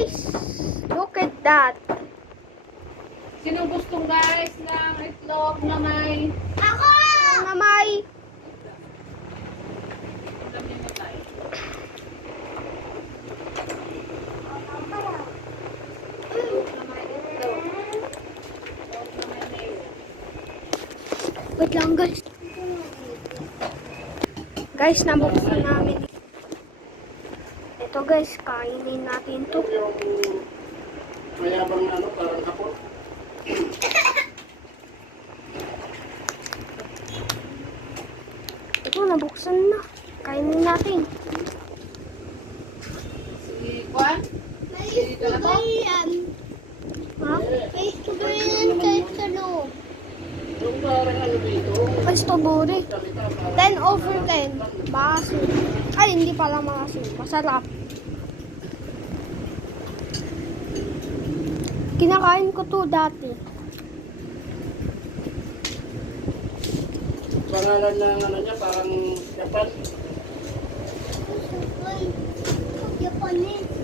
guys. Look at that. Sino gustong guys ng itlog na may... Ako! Na may... Alam niyo na tayo. Itlog na may itlog. Itlog na may mayo. Wait lang guys. Guys, nabuksan namin. Ito guys, kainin natin to. Yung mayabang na ano, parang hapon. Ito, nabuksan na. Kainin natin. Si Juan? Si Kalabaw? Ha? Eh, kahit sa loob. yung parang ano dito. Ay, strawberry. Salita, parang 10 over 10. Maasim. Ay, hindi pala maasim. Masarap. Kinakain ko to dati. pangalan ng ano niya, parang Japan. Japanese.